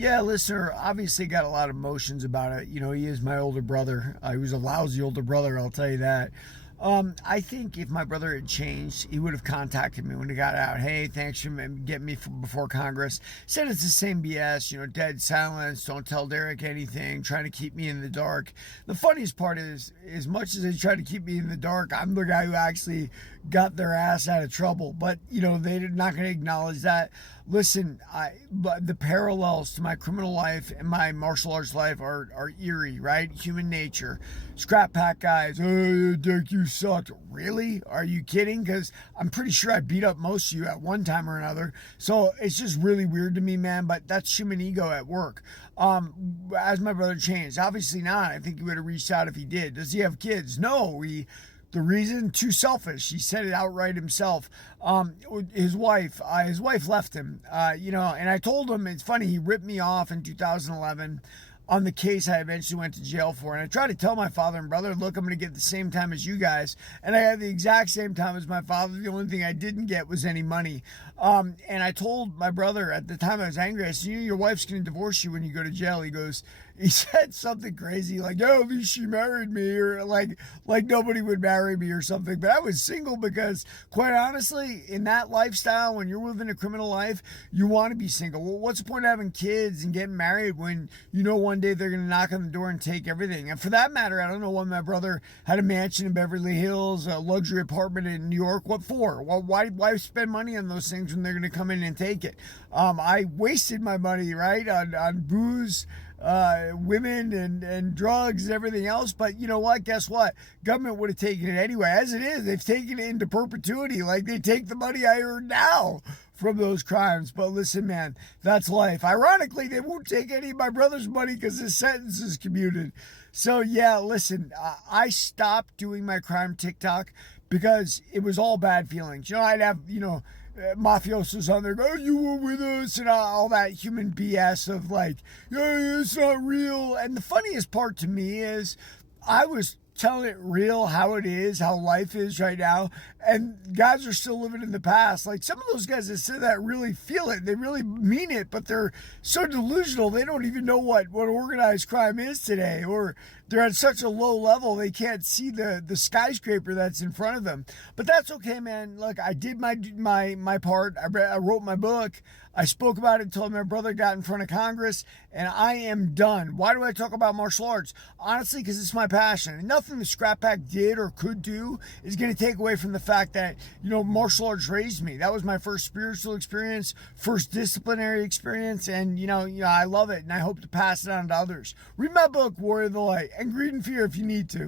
Yeah, listener, obviously got a lot of emotions about it. You know, he is my older brother. He was a lousy older brother, I'll tell you that. I think if my brother had changed, he would have contacted me when he got out. Hey, thanks for getting me before Congress. Said it's the same BS, you know, dead silence, don't tell Derek anything, trying to keep me in the dark. The funniest part is, as much as they try to keep me in the dark, I'm the guy who actually got their ass out of trouble. But, you know, they're not going to acknowledge that. Listen, the parallels to my criminal life and my martial arts life are eerie, right? Human nature. Scrap pack guys, oh, Dick, you sucked. Really? Are you kidding? Because I'm pretty sure I beat up most of you at one time or another. So it's just really weird to me, man. But that's human ego at work. As my brother changed? Obviously not. I think he would have reached out if he did. Does he have kids? No. The reason, too selfish. He said it outright himself. His wife left him. And I told him, it's funny, he ripped me off in 2011 on the case I eventually went to jail for. And I tried to tell my father and brother, look, I'm going to get the same time as you guys. And I had the exact same time as my father. The only thing I didn't get was any money. And I told my brother at the time I was angry, I said, you know, your wife's going to divorce you when you go to jail. He said something crazy like, oh, at least she married me, or like nobody would marry me or something. But I was single because, quite honestly, in that lifestyle, when you're living a criminal life, you want to be single. Well, what's the point of having kids and getting married when you know one day they're going to knock on the door and take everything? And for that matter, I don't know why my brother had a mansion in Beverly Hills, a luxury apartment in New York. What for? Well, why spend money on those things when they're going to come in and take it? I wasted my money, right, on booze, women and drugs and everything else. But you know what? Guess what? Government would have taken it anyway. As it is, they've taken it into perpetuity. Like they take the money I earn now from those crimes. But listen, man, that's life. Ironically, they won't take any of my brother's money because his sentence is commuted. So yeah, listen, I stopped doing my crime TikTok because it was all bad feelings. You know, I'd have, mafiosos on there go, you were with us, and all that human BS of like, yeah, it's not real. And the funniest part to me is I was telling it real, how it is, how life is right now, and guys are still living in the past. Like some of those guys that say that really feel it, they really mean it, but they're so delusional they don't even know what organized crime is today, or they're at such a low level they can't see the skyscraper that's in front of them. But that's okay, man. Look, I did my part. I wrote my book. I spoke about it until my brother got in front of Congress, and I am done. Why do I talk about martial arts? Honestly, because it's my passion. And nothing the Scrap Pack did or could do is going to take away from the fact that, martial arts raised me. That was my first spiritual experience, first disciplinary experience, and, I love it, and I hope to pass it on to others. Read my book, Warrior of the Light, and Greed and Fear if you need to.